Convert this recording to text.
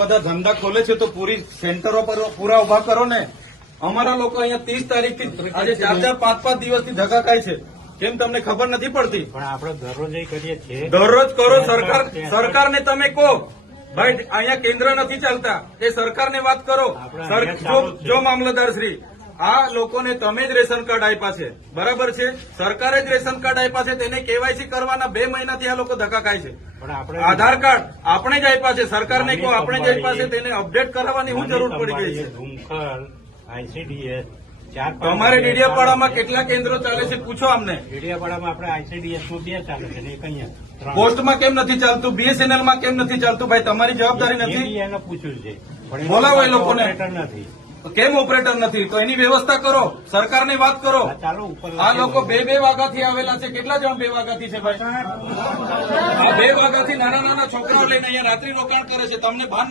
બધા ધંધા ખોલે છે તો પૂરી સેન્ટરો પર પૂરા ઉભા કરો ને. અમારા લોકો અહીંયા 30 તારીખથી આજે 4-4, 5-5 દિવસથી ધક્કા ખાય છે. કેમ તમને ખબર નથી પડતી? પણ આપણે દરરોજ કરીએ છીએ. દરરોજ કરો. સરકારને તમે કહો ભાઈ અહીંયા કેન્દ્ર નથી ચાલતા, એ સરકારને વાત કરો. જો મામલતદાર શ્રી, આ લોકોને તમે જ રેશન કાર્ડ આપ્યા છે, બરાબર છે? સરકારે જ રેશન કાર્ડ આપ્યા છે, તેને કેવાયસી કરવાના 2 મહિનાથી આ લોકો ધક્કા ખાય છે. આધાર કાર્ડ આપણે જ આપ્યા છે, સરકારને કહો આપણે જ આપ્યા છે, તેને અપડેટ કરાવવાની શું જરૂર પડી ગઈ છે? ICDS તમારે ડીડીયાપાડામાં કેટલા કેન્દ્રો ચાલે છે પૂછો અમને. ડીડીયાપાડામાં આપણે ICDS-માં 2 ચાલે છે ને એક અહીંયા. પોસ્ટમાં કેમ નથી ચાલતું? BSNL-માં કેમ નથી ચાલતું? ભાઈ તમારી જવાબદારી નથી? એને પૂછ્યું છે, બોલાવો એ લોકોને. નથી. કેમ ઓપરેટર નથી? તો એની વ્યવસ્થા કરો, સરકારને વાત કરો. ચાલો ઉપર. આ લોકો 2-2 વાગ્યાથી આવેલા છે. કેટલા જણ 2 વાગ્યાથી છે ભાઈ? આ 2 વાગ્યાથી નાના નાના છોકરાઓ લઈને અહીંયા રાત્રિ રોકાણ કરે છે. તમને ભાન